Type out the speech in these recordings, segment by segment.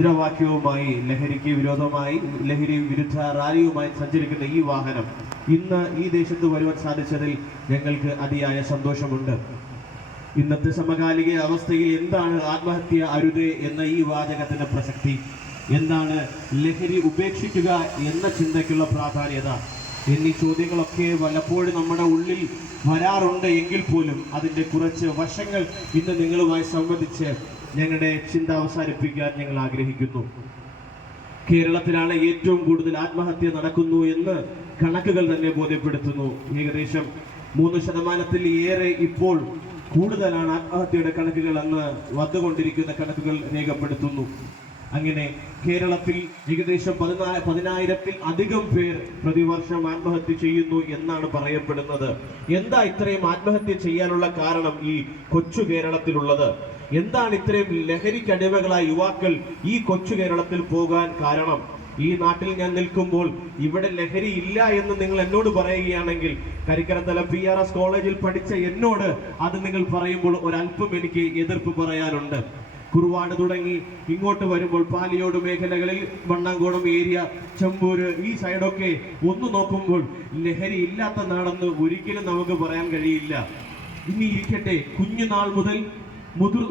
മുദ്രാവാക്യവുമായി ലഹരിക്ക് വിരോധമായി ലഹരി വിരുദ്ധ റാലിയുമായി സഞ്ചരിക്കുന്ന ഈ വാഹനം ഇന്ന് ഈ ദേശത്ത് വരുവാൻ സാധിച്ചതിൽ ഞങ്ങൾക്ക് അതിയായ സന്തോഷമുണ്ട്. ഇന്നത്തെ സമകാലിക അവസ്ഥയിൽ എന്താണ് ആത്മഹത്യ അരുത് എന്ന ഈ വാചകത്തിന്റെ പ്രസക്തി, എന്താണ് ലഹരി ഉപേക്ഷിക്കുക എന്ന ചിന്തയ്ക്കുള്ള പ്രാധാന്യത എന്നീ ചോദ്യങ്ങളൊക്കെ പലപ്പോഴും നമ്മുടെ ഉള്ളിൽ വരാറുണ്ട്. എങ്കിൽ പോലും അതിൻ്റെ കുറച്ച് വശങ്ങൾ ഇന്ന് നിങ്ങളുമായി സംബന്ധിച്ച് ഞങ്ങളുടെ ചിന്ത അവസാനിപ്പിക്കാൻ ഞങ്ങൾ ആഗ്രഹിക്കുന്നു. കേരളത്തിലാണ് ഏറ്റവും കൂടുതൽ ആത്മഹത്യ നടക്കുന്നു എന്ന് കണക്കുകൾ തന്നെ ബോധ്യപ്പെടുത്തുന്നു. ഏകദേശം 3% ഇപ്പോൾ കൂടുതലാണ് ആത്മഹത്യയുടെ കണക്കുകൾ എന്ന് വന്നുകൊണ്ടിരിക്കുന്ന കണക്കുകൾ രേഖപ്പെടുത്തുന്നു. അങ്ങനെ കേരളത്തിൽ ഏകദേശം 10,000-ൽ അധികം പേർ പ്രതിവർഷം ആത്മഹത്യ ചെയ്യുന്നു എന്നാണ് പറയപ്പെടുന്നത്. എന്താ ഇത്രയും ആത്മഹത്യ ചെയ്യാനുള്ള കാരണം ഈ കൊച്ചു കേരളത്തിലുള്ളത്? എന്താണ് ഇത്രയും ലഹരിക്കടിമകളായ യുവാക്കൾ ഈ കൊച്ചു കേരളത്തിൽ പോകാൻ കാരണം? ഈ നാട്ടിൽ ഞാൻ നിൽക്കുമ്പോൾ ഇവിടെ ലഹരി ഇല്ല എന്ന് നിങ്ങൾ എന്നോട് പറയുകയാണെങ്കിൽ, കരിക്കരത്തല PRS കോളേജിൽ പഠിച്ച എന്നോട് അത് നിങ്ങൾ പറയുമ്പോൾ ഒരല്പം എനിക്ക് എതിർപ്പ് പറയാനുണ്ട്. കുറുവാട് തുടങ്ങി ഇങ്ങോട്ട് വരുമ്പോൾ പാലിയോട് മേഖലകളിൽ, വണ്ണാങ്കോണം ഏരിയ, ചെമ്പൂര് ഈ സൈഡൊക്കെ ഒന്ന് നോക്കുമ്പോൾ ലഹരി ഇല്ലാത്ത നാടെന്ന് ഒരിക്കലും നമുക്ക് പറയാൻ കഴിയില്ല. ഇനി ഇരിക്കട്ടെ, കുഞ്ഞുനാൾ മുതൽ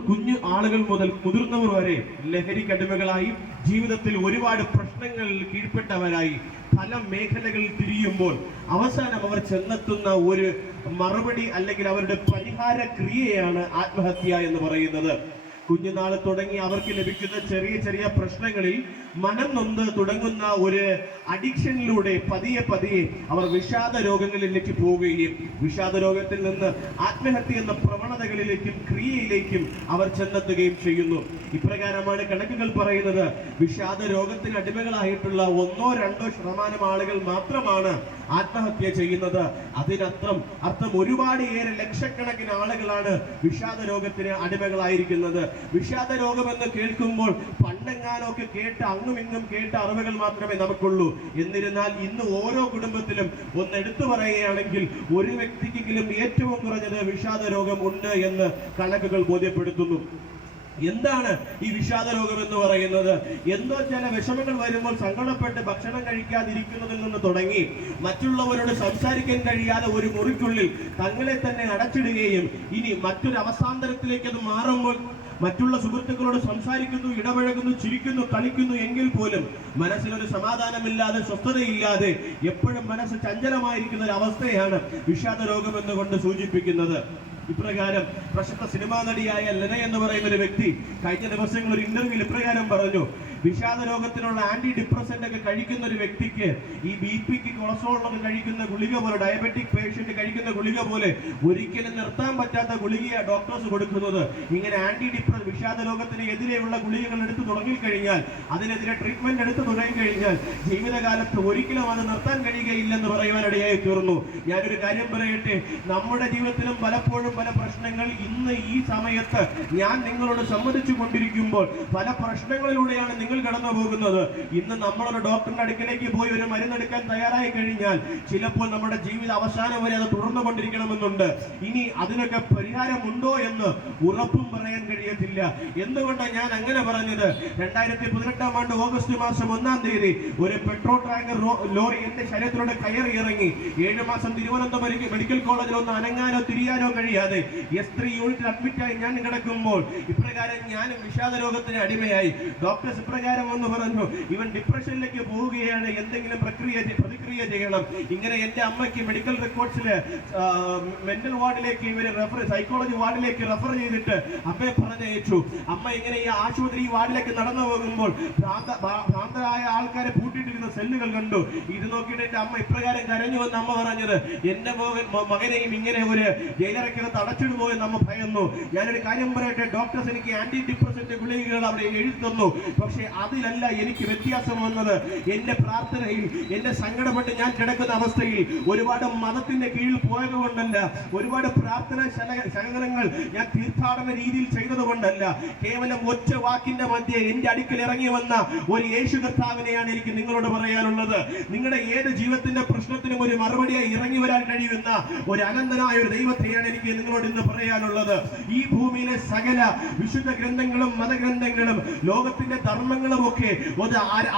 കുഞ്ഞു ആളുകൾ മുതൽ മുതിർന്നവർ വരെ ലഹരിക്കടിമകളായി ജീവിതത്തിൽ ഒരുപാട് പ്രശ്നങ്ങൾ കീഴ്പ്പെട്ടവരായി പല മേഖലകളിൽ തിരിയുമ്പോൾ അവസാനം അവർ ചെന്നെത്തുന്ന ഒരു മറുപടി അല്ലെങ്കിൽ അവരുടെ പരിഹാര ക്രിയയാണ് ആത്മഹത്യ എന്ന് പറയുന്നത്. കുഞ്ഞുനാൾ തുടങ്ങി അവർക്ക് ലഭിക്കുന്ന ചെറിയ ചെറിയ പ്രശ്നങ്ങളിൽ മനം നൊന്ന് തുടങ്ങുന്ന ഒരു അഡിക്ഷനിലൂടെ പതിയെ പതിയെ അവർ വിഷാദ രോഗങ്ങളിലേക്ക് പോവുകയും വിഷാദ രോഗത്തിൽ നിന്ന് ആത്മഹത്യ എന്ന പ്രവണതകളിലേക്കും ക്രിയയിലേക്കും അവർ ചെന്നെത്തുകയും ചെയ്യുന്നു. ഇപ്രകാരമാണ് കണക്കുകൾ പറയുന്നത്. വിഷാദ രോഗത്തിന് അടിമകളായിട്ടുള്ള 1-2% ആളുകൾ മാത്രമാണ് ആത്മഹത്യ ചെയ്യുന്നത്. അർത്ഥം ഒരുപാട് ഏറെ ലക്ഷക്കണക്കിന് ആളുകളാണ് വിഷാദ രോഗത്തിന് അടിമകളായിരിക്കുന്നത്. വിഷാദ രോഗമെന്ന് കേൾക്കുമ്പോൾ പണ്ടെങ്ങാനൊക്കെ കേട്ട അങ്ങും ഇങ്ങും കേട്ട അറിവുകൾ മാത്രമേ നമുക്കുള്ളൂ. എന്നിരുന്നാൽ ഇന്ന് ഓരോ കുടുംബത്തിലും ഒന്ന് എടുത്തു പറയുകയാണെങ്കിൽ ഒരു വ്യക്തിക്കെങ്കിലും ഏറ്റവും കുറഞ്ഞത് വിഷാദ രോഗം ഉണ്ട് എന്ന് കണക്കുകൾ ബോധ്യപ്പെടുത്തുന്നു. എന്താണ് ഈ വിഷാദ രോഗം എന്ന് പറയുന്നത്? എന്തോ ചില വിഷമങ്ങൾ വരുമ്പോൾ സങ്കടപ്പെട്ട് ഭക്ഷണം കഴിക്കാതിരിക്കുന്നതിൽ നിന്ന് തുടങ്ങി മറ്റുള്ളവരോട് സംസാരിക്കാൻ കഴിയാതെ ഒരു മുറിക്കുള്ളിൽ തങ്ങളെ തന്നെ അടച്ചിടുകയും ഇനി മറ്റൊരു അവസാന്തരത്തിലേക്ക് അത് മാറുമ്പോൾ മറ്റുള്ള സുഹൃത്തുക്കളോട് സംസാരിക്കുന്നു, ഇടപഴകുന്നു, ചിരിക്കുന്നു, കളിക്കുന്നു, എങ്കിൽ പോലും മനസ്സിനൊരു സമാധാനമില്ലാതെ, സ്വസ്ഥതയില്ലാതെ, എപ്പോഴും മനസ്സ് ചഞ്ചലമായിരിക്കുന്ന ഒരു അവസ്ഥയാണ് വിഷാദ രോഗം എന്നുകൊണ്ട് സൂചിപ്പിക്കുന്നത്. ഇപ്രകാരം പ്രശസ്ത സിനിമാ നടിയായ ലെന എന്ന് പറയുന്ന ഒരു വ്യക്തി കഴിഞ്ഞ ദിവസങ്ങൾ ഒരു ഇന്റർവ്യൂവിൽ ഇപ്രകാരം പറഞ്ഞു: വിഷാദ രോഗത്തിനുള്ള ആന്റി ഡിപ്രസന്റ് ഒക്കെ കഴിക്കുന്ന ഒരു വ്യക്തിക്ക് ഈ BP-ക്ക് കൊളസ്ട്രോളിനൊക്കെ കഴിക്കുന്ന ഗുളിക പോലെ, ഡയബറ്റിക് പേഷ്യന്റ് കഴിക്കുന്ന ഗുളിക പോലെ ഒരിക്കലും നിർത്താൻ പറ്റാത്ത ഗുളികയാണ് ഡോക്ടേഴ്സ് കൊടുക്കുന്നത്. ഇങ്ങനെ വിഷാദ രോഗത്തിന് എതിരെയുള്ള ഗുളികകൾ എടുത്തു തുടങ്ങിക്കഴിഞ്ഞാൽ, അതിനെതിരെ ട്രീറ്റ്മെന്റ് എടുത്തു തുടങ്ങിക്കഴിഞ്ഞാൽ ജീവിതകാലത്ത് ഒരിക്കലും അത് നിർത്താൻ കഴിയുകയില്ലെന്ന് പറയുവാനിടയായി തീർന്നു. ഞാനൊരു കാര്യം പറയട്ടെ, നമ്മുടെ ജീവിതത്തിലും പലപ്പോഴും പല പ്രശ്നങ്ങൾ ഇന്ന് ഈ സമയത്ത് ഞാൻ നിങ്ങളോട് സമ്മതിച്ചു കൊണ്ടിരിക്കുമ്പോൾ പല പ്രശ്നങ്ങളിലൂടെയാണ് നിങ്ങൾ കടന്നു പോകുന്നത്. ഇന്ന് നമ്മളൊരു ഡോക്ടറിന്റെ അടുക്കലേക്ക് പോയി ഒരു മരുന്നെടുക്കാൻ തയ്യാറായി കഴിഞ്ഞാൽ ചിലപ്പോൾ നമ്മുടെ ജീവിത അവസാനം വരെ അത് തുടർന്നു കൊണ്ടിരിക്കണമെന്നുണ്ട്. ഇനി അതിനൊക്കെ പരിഹാരമുണ്ടോ എന്ന് ഉറപ്പും പറയാൻ കഴിയത്തില്ല. എന്തുകൊണ്ടാണ് ഞാൻ അങ്ങനെ പറഞ്ഞത്? 2018 ആണ്ട് ഓഗസ്റ്റ് മാസം 1-ാം തീയതി ഒരു പെട്രോൾ ടാങ്കർ ലോറി എന്റെ ശരീരത്തിലൂടെ കയറി ഇറങ്ങി 7 മാസം തിരുവനന്തപുരം മെഡിക്കൽ കോളേജിൽ ഒന്ന് അനങ്ങാനോ തിരിയാനോ കഴിയാതെ S3 യൂണിറ്റിൽ അഡ്മിറ്റായി ഞാൻ കിടക്കുമ്പോൾ ഇപ്രകാരം ഞാൻ വിഷാദ രോഗത്തിന് അടിമയായി. ഡോക്ടേഴ്സ് ഇപ്രകാരം എന്ന് പറഞ്ഞു, ഇവൻ ഡിപ്രഷനിലേക്ക് പോവുകയാണ്, എന്തെങ്കിലും പ്രതിക്രിയ ചെയ്യണം. ഇങ്ങനെ എന്റെ അമ്മയ്ക്ക് മെഡിക്കൽ റെക്കോർഡ്സില് മെന്റൽ വാർഡിലേക്ക് ഇവര് സൈക്കോളജി വാർഡിലേക്ക് റെഫർ ചെയ്തിട്ട് അമ്മയെ പറഞ്ഞയച്ചു. അമ്മ ഇങ്ങനെ ഈ ആശുപത്രി വാർഡിലേക്ക് നടന്നു പോകുമ്പോൾ ഭ്രാന്തരായ ആൾക്കാരെ പൂട്ടിയിട്ടിരുന്ന സെല്ലുകൾ കണ്ടു. ഇത് നോക്കിയിട്ട് എന്റെ അമ്മ ഇപ്രകാരം കരഞ്ഞുവെന്ന് അമ്മ പറഞ്ഞത്, എന്റെ മകനെയും ഇങ്ങനെ ഒരു ജയിലറയ്ക്കകത്ത് അടച്ചിടുമോ എന്ന് അമ്മ ഭയന്നു. ഞാനൊരു കാര്യം പറയട്ടെ, ഡോക്ടേഴ്സ് എനിക്ക് ആന്റി ഡിപ്രസന്റ് ഗുളികകൾ അവിടെ എഴുതി തന്നു. പക്ഷെ അതിലല്ല എനിക്ക് വ്യത്യാസം വന്നത്. എന്റെ പ്രാർത്ഥനയിൽ, എന്റെ സങ്കടപ്പെട്ട് ഞാൻ കിടക്കുന്ന അവസ്ഥയിൽ ഒരുപാട് മതത്തിന്റെ കീഴിൽ പോയത് കൊണ്ടല്ല, ഒരുപാട് പ്രാർത്ഥന ശകലങ്ങൾ ഞാൻ തീർത്ഥാടന രീതിയിൽ ചെയ്തത് കൊണ്ടല്ല, കേവലം ഒറ്റ വാക്കിന്റെ മധ്യേ എന്റെ അടുക്കൽ ഇറങ്ങി വന്ന ഒരു യേശു കർത്താവിനെയാണ് എനിക്ക് നിങ്ങളോട് പറയാനുള്ളത്. നിങ്ങളുടെ ഏത് ജീവിതത്തിന്റെ പ്രശ്നത്തിനും ഒരു മറുപടിയായി ഇറങ്ങി വരാൻ കഴിയുന്ന ഒരു അനന്തനായ ഒരു ദൈവത്തെയാണ് എനിക്ക് നിങ്ങളോട് ഇന്ന് പറയാനുള്ളത്. ഈ ഭൂമിയിലെ സകല വിശുദ്ധ ഗ്രന്ഥങ്ങളും മതഗ്രന്ഥങ്ങളും ലോകത്തിന്റെ ധർമ്മങ്ങൾ നിയമങ്ങളും ഒക്കെ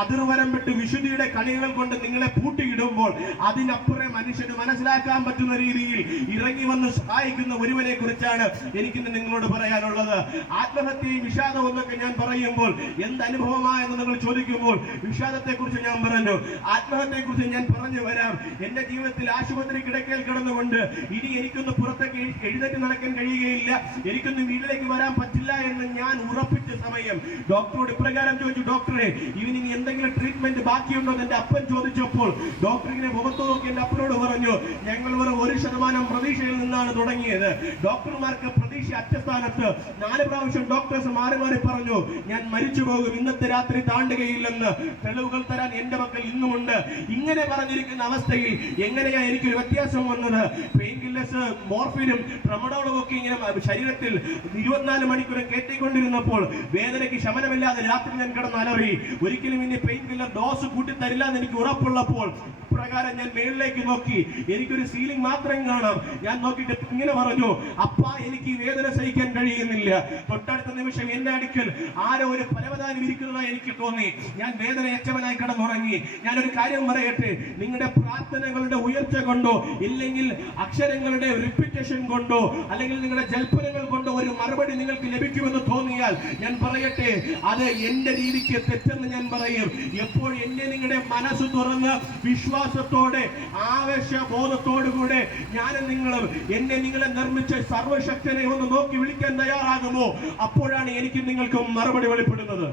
അതിർവരം വിട്ട് വിശുദ്ധിയുടെ കണികൾ കൊണ്ട് നിങ്ങളെ പൂട്ടിയിടുമ്പോൾ അതിനപ്പുറം മനുഷ്യന് മനസ്സിലാക്കാൻ പറ്റുന്ന രീതിയിൽ ഇറങ്ങി വന്ന് സഹായിക്കുന്ന ഒരുവനെ കുറിച്ചാണ് എനിക്കിന്ന് നിങ്ങളോട് പറയാനുള്ളത്. ആത്മഹത്യയും വിഷാദവും എന്നൊക്കെ ഞാൻ പറയുമ്പോൾ എന്ത് അനുഭവമായെന്ന് നിങ്ങൾ ചോദിക്കുമ്പോൾ വിഷാദത്തെ കുറിച്ച് ഞാൻ പറഞ്ഞു, ആത്മഹത്യയെ കുറിച്ച് ഞാൻ പറഞ്ഞു വരാം. എന്റെ ജീവിതത്തിൽ ആശുപത്രി കിടക്കയിൽ കിടന്നുകൊണ്ട് ഇനി എനിക്കൊന്ന് പുറത്തേക്ക് എഴുന്നേറ്റ് നടക്കാൻ കഴിയുകയില്ല, എനിക്കൊന്ന് വീട്ടിലേക്ക് വരാൻ പറ്റില്ല എന്ന് ഞാൻ ഉറപ്പിച്ച സമയം ഡോക്ടറോട് ഇപ്രകാരം ചോദിച്ചു, ഡോക്ടറെ ഇവന് ഇനി എന്തെങ്കിലും ട്രീറ്റ്മെന്റ് ബാക്കിയുണ്ടോ എന്ന് എന്റെ അപ്പൻ ചോദിച്ചപ്പോൾ ഡോക്ടറിനെ മുഖത്ത് നോക്കി എന്റെ അപ്പനോട് പറഞ്ഞു, ഞങ്ങൾ വെറും 1% പ്രതീക്ഷയിൽ നിന്നാണ് തുടങ്ങിയത്. ഡോക്ടർമാർക്ക് പ്രതീക്ഷ അറ്റസ്ഥാനത്ത് 4 പ്രാവശ്യം ഡോക്ടേഴ്സ് മാറി മാറി പറഞ്ഞു ഞാൻ മരിച്ചു പോകും, ഇന്നത്തെ രാത്രി താണ്ടുകയില്ലെന്ന്. തെളിവുകൾ തരാൻ എന്റെ മക്കൾ ഇന്നുമുണ്ട്. ഇങ്ങനെ പറഞ്ഞിരിക്കുന്ന അവസ്ഥയിൽ എങ്ങനെയാ എനിക്കൊരു വ്യത്യാസം വന്നത്? പെയിൻ കില്ലേഴ്സ്, മോർഫിനും ട്രമഡോളും ഒക്കെ ഇങ്ങനെ ശരീരത്തിൽ 24 മണിക്കൂറും കയറ്റിക്കൊണ്ടിരുന്നപ്പോൾ വേദനയ്ക്ക് ശമനമില്ലാതെ രാത്രി ഞാൻ കിടന്ന് അലറി. ഒരിക്കലും ഇനി പെയിൻ കില്ലർ ഡോസ് കൂട്ടി തരില്ല എന്ന് എനിക്ക് ഉറപ്പുള്ളപ്പോൾ പ്രകാരം ഞാൻ മേളിലേക്ക് നോക്കി, എനിക്കൊരു സീലിംഗ് മാത്രം കാണാം. ഞാൻ നോക്കിയിട്ട് ഇങ്ങനെ പറഞ്ഞു, അപ്പാ എനിക്ക് ഈ വേദന സഹിക്കാൻ കഴിയുന്നില്ല. തൊട്ടടുത്ത നിമിഷം എന്റെ അടുക്കൽ ആരോ ഒരു പരവതാനി ഇരിക്കുന്നതായി എനിക്ക് തോന്നി. ഞാൻ വേദന ഏറ്റവനായി കിടന്നുറങ്ങി. ഞാനൊരു കാര്യം പറയട്ടെ, നിങ്ങളുടെ പ്രാർത്ഥനകളുടെ ഉയർച്ച കൊണ്ടോ ഇല്ലെങ്കിൽ അക്ഷരങ്ങളുടെ റിപ്പീറ്റേഷൻ കൊണ്ടോ അല്ലെങ്കിൽ നിങ്ങളുടെ ജൽപ്പനങ്ങൾ കൊണ്ടോ ഒരു മറുപടി നിങ്ങൾക്ക് ലഭിക്കുമെന്ന് തോന്നിയാൽ ഞാൻ പറയട്ടെ, അത് എന്റെ രീതിക്ക് തെറ്റെന്ന് ഞാൻ പറയും. എപ്പോൾ എന്നെ നിങ്ങളുടെ മനസ്സ് തുറന്ന് വിശ്വാസത്തോടെ ആവേശബോധത്തോടുകൂടെ ഞാനും നിങ്ങളും എന്നെ നിങ്ങളെ നിർമ്മിച്ച സർവശക്തനെ ഒന്ന് നോക്കി വിളിക്കാൻ തയ്യാറാകുമോ, അപ്പോഴാണ് എനിക്ക് നിങ്ങൾക്ക് മറുപടി വെളിപ്പെടുന്നത്.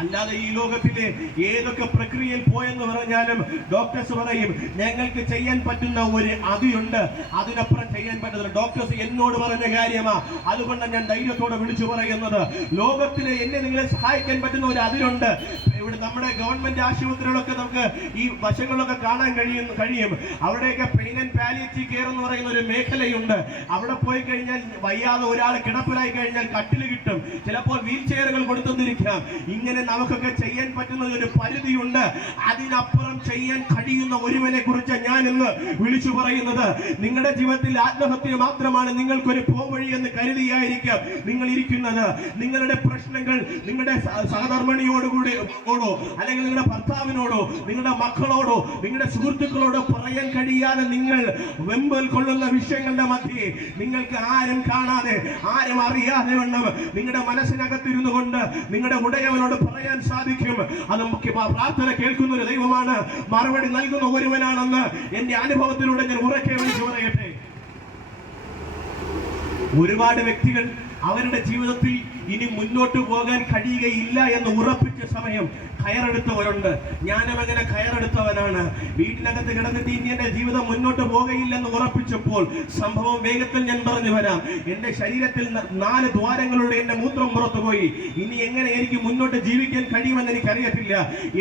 അല്ലാതെ ഈ ലോകത്തിലെ ഏതൊക്കെ പ്രക്രിയയിൽ പോയെന്ന് പറഞ്ഞാലും ഡോക്ടേഴ്സ് പറയും ഞങ്ങൾക്ക് ചെയ്യാൻ പറ്റുന്ന ഒരു അതിയുണ്ട്, അതിനപ്പുറം ചെയ്യാൻ പറ്റുന്നില്ല. ഡോക്ടേഴ്സ് എന്നോട് പറഞ്ഞ കാര്യമാ, അതുകൊണ്ടാണ് ഞാൻ ധൈര്യത്തോടെ വിളിച്ചു പറയുന്നത്. ലോകത്തിലെ എന്നെ നിങ്ങളെ സഹായിക്കാൻ പറ്റുന്ന ഒരു അതിരുണ്ട്. ഇവിടെ നമ്മുടെ ഗവൺമെന്റ് ആശുപത്രികളൊക്കെ നമുക്ക് ഈ വശങ്ങളൊക്കെ കാണാൻ കഴിയും. അവിടെയൊക്കെ പെയിൻ ആൻഡ് പാലിയേറ്റീവ് കെയർ എന്ന് പറയുന്ന ഒരു മേഖലയുണ്ട്. അവിടെ പോയി കഴിഞ്ഞാൽ വയ്യാതെ ഒരാൾ കിടപ്പിലായി കഴിഞ്ഞാൽ കട്ടിൽ കിട്ടും, ചിലപ്പോൾ വീൽ ചെയറുകൾ കൊടുത്തുകൊണ്ടിരിക്കാം. ഇങ്ങനെ നമുക്കൊക്കെ ചെയ്യാൻ പറ്റുന്ന ഒരു പരിധിയുണ്ട്. അതിനപ്പുറം ചെയ്യാൻ കഴിയുന്ന ഒരുവനെ കുറിച്ച് ഞാൻ ഇന്ന് വിളിച്ചു പറയുന്നത്. നിങ്ങളുടെ ജീവിതത്തിൽ ആത്മഹത്യ മാത്രമാണ് നിങ്ങൾക്കൊരു പോംവഴി എന്ന് കരുതിയായിരിക്കാം നിങ്ങൾ ഇരിക്കുന്നത്. നിങ്ങളുടെ പ്രശ്നങ്ങൾ നിങ്ങളുടെ സഹധർമ്മിണിയോടുകൂടി അല്ലെങ്കിൽ നിങ്ങളുടെ ഭർത്താവിനോടോ നിങ്ങളുടെ മക്കളോടോ നിങ്ങളുടെ സുഹൃത്തുക്കളോടോ പറയാൻ കഴിയാതെ നിങ്ങൾ വെമ്പൽ കൊള്ളുന്ന വിഷയങ്ങളുടെ മധ്യേ നിങ്ങൾക്ക് ആരും കാണാതെ ആരും അറിയാതെ വേണം നിങ്ങളുടെ മനസ്സിനകത്തിരുന്നു കൊണ്ട് നിങ്ങളുടെ ഉടയവനോട് പറയാൻ സാധിക്കും. അത് പ്രാർത്ഥന കേൾക്കുന്ന ഒരു ദൈവമാണ്, മറുപടി നൽകുന്ന ഒരുവനാണെന്ന് എന്റെ അനുഭവത്തിലൂടെ ഞാൻ ഉറക്കെ വിളിച്ചു പറയട്ടെ. ഒരുപാട് വ്യക്തികൾ അവരുടെ ജീവിതത്തിൽ ഇനി മുന്നോട്ട് പോകാൻ കഴിയുകയില്ല എന്ന് ഉറപ്പിച്ച സമയം കയറെടുത്തവരുണ്ട്. ഞാനും അങ്ങനെ കയറെടുത്തവനാണ്. വീട്ടിനകത്ത് കിടന്നിട്ട് ഇനി എന്റെ ജീവിതം മുന്നോട്ട് പോകയില്ലെന്ന് ഉറപ്പിച്ചപ്പോൾ സംഭവം വേഗത്തിൽ ഞാൻ പറഞ്ഞു വരാം. എന്റെ ശരീരത്തിൽ 4 ദ്വാരങ്ങളുടെ എന്റെ മൂത്രം പുറത്തുപോയി. ഇനി എങ്ങനെ എനിക്ക് മുന്നോട്ട് ജീവിക്കാൻ കഴിയുമെന്ന് എനിക്കറിയത്തില്ല.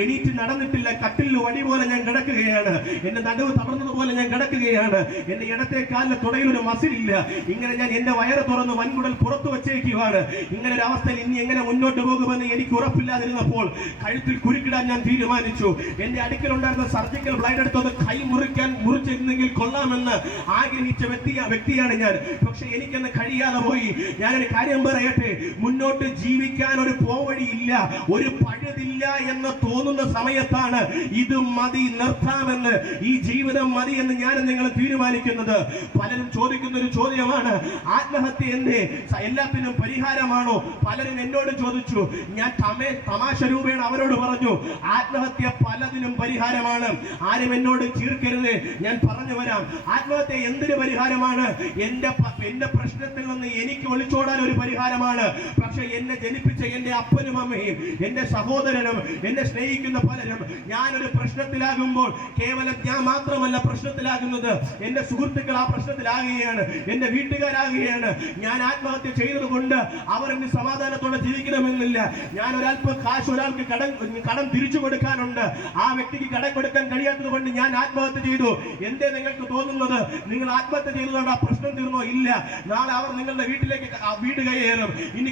എണീറ്റ് നടന്നിട്ടില്ല, കട്ടിൽ വടി പോലെ ഞാൻ കിടക്കുകയാണ്. എന്റെ നടുവ് തളർന്നതുപോലെ ഞാൻ കിടക്കുകയാണ്. എന്റെ ഇടത്തെ കാലിലെ തുടയിലൊരു മസിലില്ല. ഇങ്ങനെ ഞാൻ എന്റെ വയറ് തുറന്ന് വൻകുടൽ പുറത്തു വെച്ചേക്കുവാണ്. ഇങ്ങനെ ഒരു അവസ്ഥയിൽ ഇനി എങ്ങനെ മുന്നോട്ട് പോകുമെന്ന് എനിക്ക് ഉറപ്പില്ലാതിരുന്നപ്പോൾ കഴുത്തിൽ കുരുക്കിടാൻ ഞാൻ തീരുമാനിച്ചു. എന്റെ അടുക്കലുണ്ടായിരുന്ന സർജിക്കൽ ബ്ലേഡ് എടുത്തൊന്ന് കൈ മുറിച്ചിരുന്നെങ്കിൽ കൊള്ളാമെന്ന് ആഗ്രഹിച്ച വ്യക്തിയാണ് ഞാൻ. പക്ഷെ എനിക്കെന്ന് കഴിയാതെ പോയി. ഞാനൊരു കാര്യം പറയട്ടെ, മുന്നോട്ട് ജീവിക്കാൻ ഒരു പോവഴിയില്ല, ഒരു പഴുതില്ല എന്ന് തോന്നുന്ന സമയത്താണ് ഇത് മതി, നിർത്താമെന്ന്, ഈ ജീവിതം മതി എന്ന് ഞാൻ നിങ്ങൾ തീരുമാനിക്കുന്നത്. പലരും ചോദിക്കുന്ന ഒരു ചോദ്യമാണ്, ആത്മഹത്യ എന്തേ എല്ലാത്തിനും പരിഹാരമാണോ? പലരും എന്നോട് ചോദിച്ചു. ഞാൻ തമാശ രൂപേണ അവരോട് പറഞ്ഞു, ആത്മഹത്യ പലതിനും പരിഹാരമാണ്. ആരും എന്നോട് ചീർക്കരുത്, ഞാൻ പറഞ്ഞു വരാം. ആത്മഹത്യ എന്തിനു പരിഹാരമാണ്? എന്റെ പ്രശ്നത്തിൽ നിന്ന് എനിക്ക് ഒളിച്ചോടാൻ ഒരു പരിഹാരമാണ്. പക്ഷെ എന്നെ ജനിപ്പിച്ച എന്റെ അപ്പനും അമ്മയും എന്റെ സഹോദരനും എന്നെ സ്നേഹിക്കുന്ന പലരും ഞാനൊരു പ്രശ്നത്തിലാകുമ്പോൾ കേവലം ഞാൻ മാത്രമല്ല പ്രശ്നത്തിലാകുന്നത്, എന്റെ സുഹൃത്തുക്കൾ ആ പ്രശ്നത്തിലാകുകയാണ്, എന്റെ വീട്ടുകാരാകുകയാണ്. ഞാൻ ആത്മഹത്യ ചെയ്തത് കൊണ്ട് അവർ ഇനി സമാധാനത്തോടെ ജീവിക്കണമെന്നില്ല. ഞാൻ ഒരല്പം കാശ് ഒരാൾക്ക് കടം തിരിച്ചു കൊടുക്കാനുണ്ട്, ആ വ്യക്തിക്ക് കടം കൊടുക്കാൻ കഴിയാത്തത് കൊണ്ട് ഞാൻ ആത്മഹത്യ ചെയ്തു. എന്തേ നിങ്ങൾക്ക് തോന്നുന്നത് നിങ്ങൾ ആത്മഹത്യ ചെയ്തതുകൊണ്ട് ആ പ്രശ്നം തീർന്നോ? ഇല്ല. നാളെ അവർ നിങ്ങളുടെ വീട്ടിലേക്ക് വീട് കയറും. ഇനി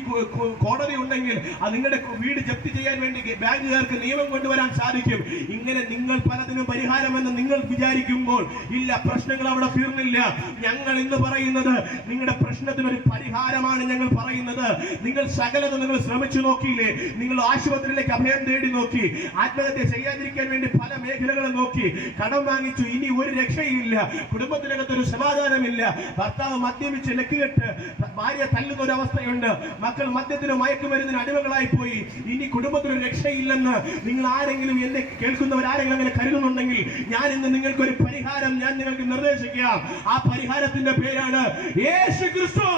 കോടതി ഉണ്ടെങ്കിൽ അത് നിങ്ങളുടെ വീട് ജപ്തി ചെയ്യാൻ വേണ്ടി ബാങ്കുകാർക്ക് നിയമം കൊണ്ടുവരാൻ സാധിക്കും. ഇങ്ങനെ നിങ്ങൾ പലതിനും പരിഹാരമെന്ന് നിങ്ങൾ വിചാരിക്കുമ്പോൾ ഇല്ല, പ്രശ്നങ്ങൾ അവിടെ തീർന്നില്ല. ഞങ്ങൾ ഇന്ന് പറയുന്നത് നിങ്ങളുടെ പ്രശ്നത്തിനൊരു പരിഹാരമാണ് ഞങ്ങൾ പറയുന്നത്. നിങ്ങൾ സകലതും നിങ്ങൾ ശ്രമിച്ചു നോക്കിയില്ലേ? നിങ്ങൾ ആശുപത്രിയിലേക്ക് അഭയം തേടി നോക്കി, ആത്മഹത്യ ചെയ്യാതിരിക്കാൻ വേണ്ടി പല മേഖലകളും നോക്കി, കടം വാങ്ങിച്ചു, ഇനി ഒരു രക്ഷയില്ല, കുടുംബത്തിനകത്തൊരു സമാധാനമില്ല, ഭർത്താവ് മദ്യപിച്ച് ലക്കുകെട്ട് ഭാര്യ തല്ലുന്ന ഒരു അവസ്ഥയുണ്ട്, മക്കൾ മദ്യത്തിന് മയക്കുമരുന്നിന് അടിമകളായി പോയി, ഇനി കുടുംബത്തിനൊരു രക്ഷയില്ലെന്ന് നിങ്ങൾ ആരെങ്കിലും എന്നെ കേൾക്കുന്നവരാരെങ്കിലും അങ്ങനെ കരുതുന്നുണ്ടെങ്കിൽ ഞാൻ ഇന്ന് നിങ്ങൾക്കൊരു പരിഹാരം ഞാൻ നിങ്ങൾക്ക് നിർദ്ദേശിക്കാം. ആ പരിഹാരത്തിന്റെ പേരാണ് യേശു ക്രിസ്തു.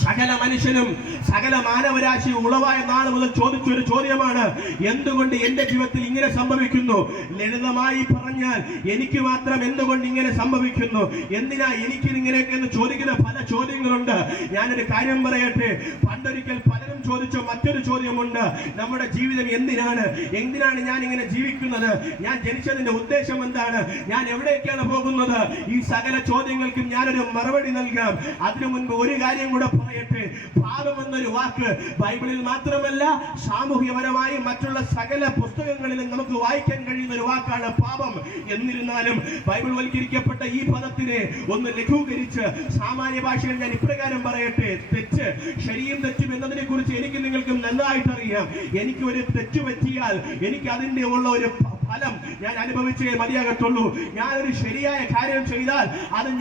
സകല മനുഷ്യനും സകല മാനവരാശി ഉളവായ നാൾ മുതൽ ചോദിച്ചൊരു ചോദ്യമാണ്, എന്തുകൊണ്ട് എന്റെ ജീവിതത്തിൽ ഇങ്ങനെ സംഭവിക്കുന്നു? ലളിതമായി പറഞ്ഞാൽ എനിക്ക് മാത്രം എന്തുകൊണ്ട് ഇങ്ങനെ സംഭവിക്കുന്നു, എന്തിനാ എനിക്ക് ഇങ്ങനെയൊക്കെ എന്ന് ചോദിക്കുന്ന പല ചോദ്യങ്ങളുണ്ട്. ഞാനൊരു കാര്യം പറയട്ടെ, പണ്ടൊരിക്കൽ പലരും ചോദിച്ച മറ്റൊരു ചോദ്യമുണ്ട്, നമ്മുടെ ജീവിതം എന്തിനാണ് ഞാൻ ഇങ്ങനെ ജീവിക്കുന്നത്, ഞാൻ ജനിച്ചതിന്റെ ഉദ്ദേശം എന്താണ്, ഞാൻ എവിടേക്കാണ് പോകുന്നത്? ഈ സകല ചോദ്യങ്ങൾക്കും ഞാനൊരു മറുപടി നൽകാം. അതിനു മുൻപ് ഒരു കാര്യം കൂടെ പറയട്ടെ. പാപം എന്നൊരു വാക്ക് ബൈബിളിൽ മാത്രമല്ല സാമൂഹ്യപരമായി മറ്റുള്ള സകല പുസ്തകങ്ങളിലും നമുക്ക് വായിക്കാൻ കഴിയുന്ന ഒരു വാക്കാണ് പാപം. എന്നിരുന്നാലും ബൈബിൾ വൽക്കരിക്കപ്പെട്ട ഈ പദത്തിനെ ഒന്ന് ലഘൂകരിച്ച് സാമാന്യ ഭാഷയിൽ ഞാൻ ഇപ്രകാരം പറയട്ടെ, തെറ്റ്, ശരിയും തെറ്റും എന്നതിനെ കുറിച്ച് എനിക്ക് നിങ്ങൾക്കും നന്നായിട്ട് അറിയാം. എനിക്ക് ഒരു തെറ്റ് പറ്റിയാൽ എനിക്ക് അതിന്റെ ഉള്ള ഒരു ഫലം ഞാൻ അനുഭവിച്ചേ മതിയാകത്തുള്ളൂ. ഞാനൊരു ശരിയായ കാര്യം ചെയ്താൽ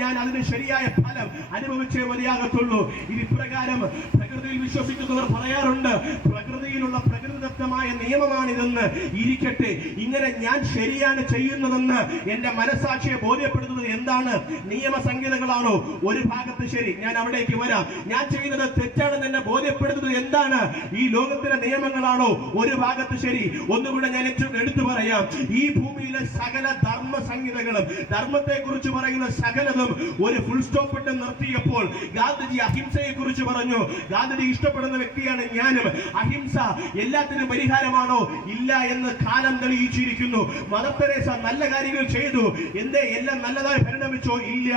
ഞാൻ അതിന് ശരിയായ ഫലം അനുഭവിച്ചേ മതിയാകത്തുള്ളൂ. ഇത് ഇപ്രകാരം പ്രകൃതിയിൽ വിശ്വസിക്കുന്നവർ പറയാറുണ്ട്, പ്രകൃതിയിലുള്ള പ്രകൃതിദത്തമായ നിയമമാണിതെന്ന്. ഇരിക്കട്ടെ, ഇങ്ങനെ ഞാൻ ശരിയാണ് ചെയ്യുന്നതെന്ന് എന്റെ മനസാക്ഷിയെ ബോധ്യപ്പെടുത്തുന്നത് എന്താണ്? നിയമസംഹിതകളാണോ? ഒരു ഭാഗത്ത് ശരി, ഞാൻ അവിടേക്ക് വരാം. ഞാൻ ചെയ്യുന്നത് തെറ്റാണെന്ന് എന്നെ ബോധ്യപ്പെടുത്തുന്നത് എന്താണ്? ഈ ലോകത്തിലെ നിയമങ്ങളാണോ? ഒരു ഭാഗത്ത് ശരി. ഒന്നുകൂടെ ഞാൻ എടുത്തു പറയാം, ഈ ഭൂമിയിലെ സകല ധർമ്മ സംഹിതകളും ധർമ്മത്തെ കുറിച്ച് പറയുന്ന സകലതും ഒരു ഫുൾ സ്റ്റോപ്പ് ഇട്ട് നിർത്തിയപ്പോൾ ഗാന്ധിജി അഹിംസയെ കുറിച്ച് പറഞ്ഞു. ഗാന്ധിജി ഇഷ്ടപ്പെടുന്ന വ്യക്തിയാണ് ഞാനും. അഹിംസ എല്ലാത്തിനും പരിഹാരമാണോ? ഇല്ല എന്ന് കാലം തെളിയിച്ചിരിക്കുന്നു. മദർ തെരേസ നല്ല കാര്യങ്ങൾ ചെയ്തു, എന്തേ എല്ലാം നല്ലതായി പരിണമിച്ചോ? ഇല്ല.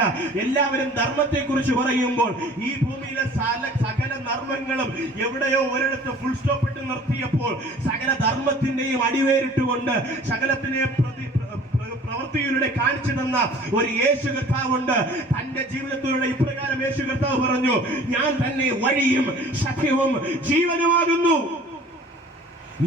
എല്ലാവരും ധർമ്മത്തെ കുറിച്ച് പറയുമ്പോൾ ഈ ഭൂമിയിലെ സകല ധർമ്മങ്ങളും എവിടെയോ ഒരിടത്ത് ഫുൾ സ്റ്റോപ്പ് ഇട്ട് നിർത്തിയപ്പോൾ സകല ധർമ്മത്തിന്റെയും അടിവേരിട്ടുകൊണ്ട് സകലത്തിനെ പ്രവൃത്തിയിലൂടെ കാണിച്ചു തന്ന ഒരു യേശു കർത്താവുണ്ട്. തന്റെ ജീവിതത്തിലൂടെ ഇപ്രകാരം യേശു കർത്താവ് പറഞ്ഞു, ഞാൻ തന്നെ വഴിയും സത്യവും ജീവനുമാകുന്നു.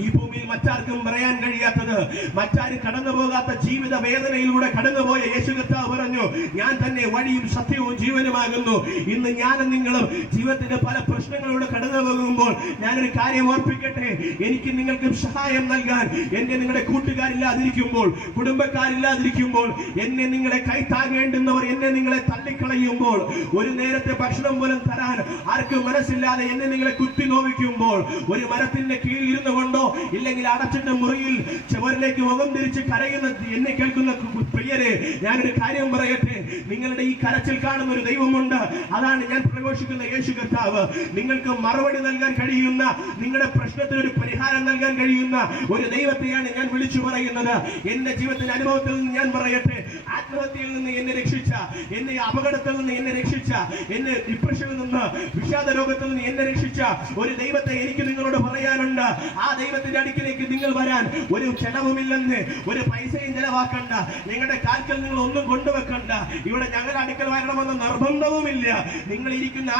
ഈ ഭൂമിയിൽ മറ്റാർക്കും പറയാൻ കഴിയാത്തത്, മറ്റാരും കടന്നു പോകാത്ത ജീവിത വേദനയിലൂടെ കടന്നുപോയ യേശു കർത്താവ് പറഞ്ഞു, ഞാൻ തന്നെ വഴിയും സത്യവും ജീവനുമാകുന്നു. ഇന്ന് ഞാനും നിങ്ങളും ജീവിതത്തിന്റെ പല പ്രശ്നങ്ങളിലൂടെ കടന്നു പോകുമ്പോൾ ഞാനൊരു കാര്യം ഓർപ്പിക്കട്ടെ, എനിക്ക് നിങ്ങൾക്കും സഹായം നൽകാൻ നിങ്ങളുടെ കൂട്ടുകാരില്ലാതിരിക്കുമ്പോൾ, കുടുംബക്കാരില്ലാതിരിക്കുമ്പോൾ, എന്നെ നിങ്ങളെ കൈത്താങ്ങേണ്ടുന്നവർ നിങ്ങളെ തള്ളിക്കളയുമ്പോൾ, ഒരു നേരത്തെ ഭക്ഷണം പോലും തരാൻ ആർക്കും മനസ്സില്ലാതെ നിങ്ങളെ കുത്തി നോവിക്കുമ്പോൾ, ഒരു മരത്തിന്റെ കീഴിൽ ഇരുന്നു കൊണ്ടോ ഇല്ലെങ്കിൽ അടച്ചിട്ട മുറിയിൽ ചുവരിലേക്ക് മുഖം തിരിച്ച് കരയുന്ന എന്നെ കേൾക്കുന്ന പ്രിയരെ, ഞാനൊരു കാര്യം പറയട്ടെ, നിങ്ങളുടെ ഈ കരച്ചിൽ കാണുന്ന ഒരു ദൈവമുണ്ട്. അതാണ് ഞാൻ പ്രഘോഷിക്കുന്ന യേശു കർത്താവ്. നിങ്ങൾക്ക് മറുപടി നൽകാൻ കഴിയുന്ന, നിങ്ങളുടെ പ്രശ്നത്തിന് ഒരു പരിഹാരം നൽകാൻ കഴിയുന്ന ഒരു ദൈവത്തെയാണ് ഞാൻ വിളിച്ചു പറയുന്നത്. എന്റെ ജീവിതത്തിന്റെ അനുഭവത്തിൽ നിന്ന് ഞാൻ പറയട്ടെ, ആത്മഹത്യയിൽ നിന്ന് എന്നെ രക്ഷിച്ച, എന്നെ അപകടത്തിൽ നിന്ന് എന്നെ രക്ഷിച്ച, എന്നെ ഡിപ്രഷനിൽ നിന്ന്, വിഷാദ രോഗത്തിൽ നിന്ന് എന്നെ രക്ഷിച്ച ഒരു ദൈവത്തെ എനിക്ക് നിങ്ങളോട് പറയാനുണ്ട്. ആ ദൈവത്തിന്റെ അടുക്കിലേക്ക് നിങ്ങൾ വരാൻ ഒരു ചെലവുമില്ലെന്ന്, ഒരു പൈസയും ചെലവാക്കണ്ട, നിങ്ങളുടെ കാൽക്കൽ നിങ്ങൾ ഒന്നും കൊണ്ടുവെക്കണ്ട. ഇവിടെ ഞങ്ങളുടെ അടുക്കൽ വരണമെന്ന നിർബന്ധവുമില്ല. നിങ്ങൾ ഇരിക്കുന്ന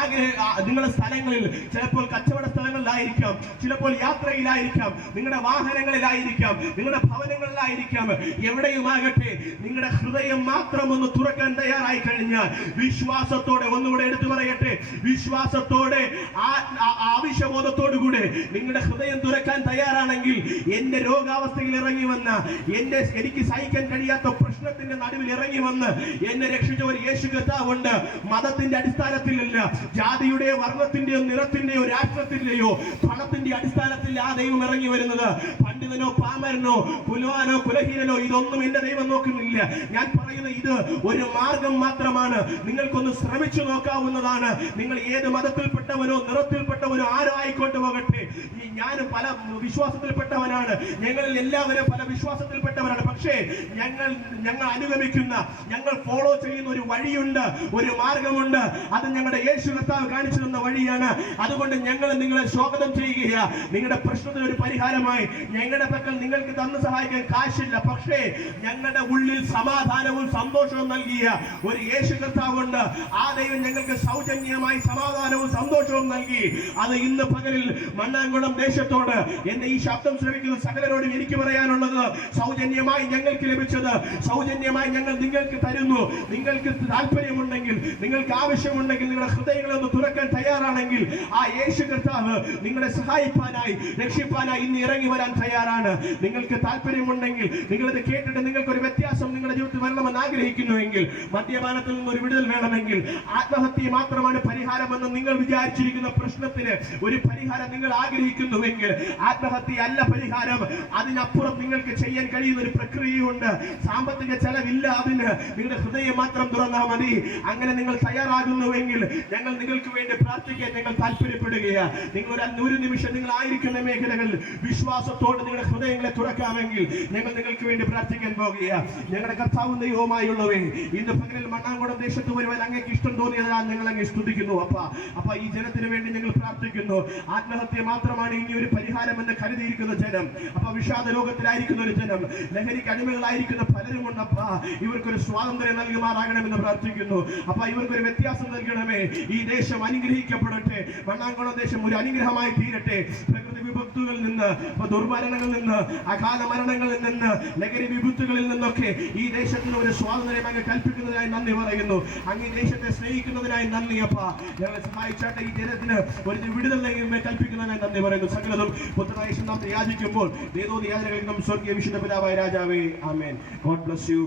നിങ്ങളുടെ സ്ഥലങ്ങളിൽ, ചിലപ്പോൾ കച്ചവട സ്ഥലങ്ങളിലായിരിക്കാം, ചിലപ്പോൾ യാത്രയിലായിരിക്കാം, നിങ്ങളുടെ വാഹനങ്ങളിലായിരിക്കാം, നിങ്ങളുടെ ഭവനങ്ങളിലായിരിക്കാം, എവിടെയുമാകട്ടെ, നിങ്ങളുടെ ഹൃദയം മാത്രം ഒന്ന് തുറക്കാൻ തയ്യാറായി കഴിഞ്ഞാൽ വിശ്വാസത്തോടെ, ഒന്നുകൂടെ എടുത്തു പറയട്ടെ, വിശ്വാസത്തോടെ ആവശ്യബോധത്തോടു കൂടെ നിങ്ങളുടെ ഹൃദയം തുറക്കാൻ തയ്യാറാണെങ്കിൽ, എന്റെ രോഗാവസ്ഥയിൽ ഇറങ്ങി വന്ന, എനിക്ക് സഹിക്കാൻ കഴിയാത്ത പ്രശ്നത്തിന്റെ നടുവിൽ ഇറങ്ങി വന്ന് എന്നെ രക്ഷിച്ച ഒരു യേശു കർത്താവുണ്ട്. മതത്തിന്റെ അടിസ്ഥാനത്തിലല്ല, ജാതിയുടെയോ വർണ്ണത്തിന്റെയോ നിറത്തിന്റെയോ രാഷ്ട്രത്തിന്റെയോ പണത്തിന്റെ അടിസ്ഥാനത്തിൽ ആ ദൈവം ഇറങ്ങി വരുന്നത്. പണ്ഡിതനോ പാമരനോ കുലവാനോ കുലഹീനനോ ഇതൊന്നും എന്റെ ദൈവം നോക്കുന്നില്ല. ഞാൻ പറയുന്ന ഇത് ഒരു മാർഗം മാത്രമാണ്. നിങ്ങൾക്കൊന്ന് ശ്രമിച്ചു നോക്കാവുന്നതാണ്. നിങ്ങൾ ഏത് മതത്തിൽപ്പെട്ടവനോ നിറത്തിൽപ്പെട്ടവനോ ആരോ ആയിക്കോട്ട് പോകട്ടെ, ഞാനും പല വിശ്വാസത്തിൽപ്പെട്ടവനാണ്, ഞങ്ങളിൽ എല്ലാവരും പല വിശ്വാസത്തിൽപ്പെട്ടവരാണ്. പക്ഷേ ഞങ്ങൾ അനുഗമിക്കുന്ന, ഞങ്ങൾ ഫോളോ ചെയ്യുന്ന ഒരു വഴിയുണ്ട്, ഒരു മാർഗമുണ്ട്. അത് ഞങ്ങളുടെ യേശു കർത്താവ് കാണിച്ചു തന്ന വഴിയാണ്. അതുകൊണ്ട് ഞങ്ങൾ നിങ്ങളെ സ്വാഗതം ചെയ്യുക. നിങ്ങളുടെ പ്രശ്നത്തിന് ഒരു പരിഹാരമായി ഞങ്ങളുടെ പക്കൽ നിങ്ങൾക്ക് തന്നു സഹായിക്കാൻ കാശില്ല, പക്ഷേ ഞങ്ങളുടെ ഉള്ളിൽ സമാധാനവും സന്തോഷവും നൽകിയ ഒരു യേശു കർത്താവുണ്ട്. ആ ദൈവം ഞങ്ങൾക്ക് സൗജന്യമായി സമാധാനവും സന്തോഷവും നൽകി. അത് ഇന്ന് പകലിൽ മണ്ണാംകുളം ദേശത്തോട്, എന്റെ ഈ ശബ്ദം ശ്രമിക്കുന്ന സകലരോടും എനിക്ക് പറയാനുള്ളത്, സൗജന്യമായി ഞങ്ങൾക്ക് ലഭിച്ചത് സൗജന്യമായി ഞങ്ങൾ നിങ്ങൾക്ക് തരുന്നു. നിങ്ങൾക്ക് താല്പര്യമുണ്ടെങ്കിൽ, നിങ്ങൾക്ക് ആവശ്യമുണ്ടെങ്കിൽ, നിങ്ങളുടെ ഹൃദയങ്ങളൊന്ന് തുറക്കാൻ തയ്യാറാണെങ്കിൽ ആ യേശു കർത്താവ് നിങ്ങളെ സഹായിപ്പാനായി, രക്ഷിപ്പാനായി ഇന്ന് ഇറങ്ങി വരാൻ തയ്യാറാണ്. നിങ്ങൾക്ക് താല്പര്യമുണ്ടെങ്കിൽ, നിങ്ങളിത് കേട്ടിട്ട് നിങ്ങൾക്കൊരു വ്യത്യാസം നിങ്ങളുടെ ജീവിതത്തിൽ വരണമെന്ന് ആഗ്രഹിക്കുന്നുവെങ്കിൽ, മദ്യപാനത്തിൽ നിന്നൊരു വിടുതൽ വേണമെങ്കിൽ, ആത്മഹത്യ മാത്രമാണ് പരിഹാരമെന്ന് നിങ്ങൾ വിചാരിച്ചിരിക്കുന്ന പ്രശ്നത്തിന് ഒരു പരിഹാരം നിങ്ങൾ ആഗ്രഹിക്കുന്നുവെങ്കിൽ, ആത്മഹത്യ അല്ല പരിഹാരം. അതിനപ്പുറം നിങ്ങൾക്ക് ചെയ്യാൻ കഴിയുന്ന ഒരു പ്രക്രിയയുണ്ട്. സാമ്പത്തിക ചെലവില്ല അതിന്. നിങ്ങളുടെ ഹൃദയം മാത്രം തുറന്നാൽ മതി. അങ്ങനെ നിങ്ങൾ തയ്യാറാകുന്നുവെങ്കിൽ ഞങ്ങൾ നിങ്ങൾക്ക് വേണ്ടി പ്രാർത്ഥിക്കാൻ ഞങ്ങൾ താല്പര്യപ്പെടുകയാണ്. നിങ്ങൾ ഒരു നിമിഷം നിങ്ങൾ ആയിരിക്കുന്ന മേഖലകളിൽ വിശ്വാസത്തോടെ നിങ്ങളുടെ ഹൃദയങ്ങളെ തുറക്കാമെങ്കിൽ ഞങ്ങൾ നിങ്ങൾക്ക് വേണ്ടി പ്രാർത്ഥിക്കാൻ പോകുകയാണ്. ഞങ്ങളുടെ കർത്താവും ദൈവവുമായുള്ളവേ, ഇന്ന് പകലിൽ മണ്ണാംകുളം ദേശത്ത് വരുവാൻ അങ്ങേക്ക് ഇഷ്ടം തോന്നിയതിനാൽ ഞങ്ങൾ അങ്ങ് സ്തുതിക്കുന്നു. അപ്പ ഈ ജനത്തിന് വേണ്ടി ഞങ്ങൾ പ്രാർത്ഥിക്കുന്നു. ആത്മഹത്യ മാത്രമാണ് ഇനി ഒരു പരിഹാരം എന്ന് കരുതിയിരിക്കുന്ന ജനം, വിഷാദ രോഗത്തിലായിരിക്കുന്ന ഒരു ജനം, ലഹരിക്ക് അടിമകളായിരിക്കുന്ന പലരുമുണ്ട്. ഇവർക്കൊരു സ്വാതന്ത്ര്യം നൽകുമാറാകണമെന്ന് പ്രാർത്ഥിക്കുന്നു. ഇവർക്കൊരു വ്യത്യാസം നൽകണമേ. ഈ ദേശം അനുഗ്രഹിക്കപ്പെടട്ടെ. മണ്ണാംകുളം ദേശം ഒരു അനുഗ്രഹമായി തീരട്ടെ. പ്രകൃതി വിപത്തുകളിൽ നിന്ന്, ദുർമരണങ്ങളിൽ നിന്ന്, അകാല മരണങ്ങളിൽ നിന്ന്, ലഹരി വിപത്തുകളിൽ നിന്നൊക്കെ ഈ ദേശത്തിന് ഒരു സ്വാതന്ത്ര്യം അങ്ങ് കൽപ്പിക്കുന്നതിനായി നന്ദി പറയുന്നു. അങ്ങ് ഈ ദേശത്തെ സ്നേഹിക്കുന്നതിനായി നന്ദി. ഞങ്ങളെ സഹായിച്ചാട്ടെ. ഈ ജനത്തിന് ഒരു വിടുതൽ കൽപ്പിക്കുന്നതിനായി നന്ദി പറയുന്നു. സകലതും പുത്രനായ യേശു നാമത്തിൽ യാചിക്കുമ്പോൾ യാചനകൾക്കും സ്വർഗീയ വിശുദ്ധ പിതാവായ രാജാവേ, ആമേൻ. God bless you.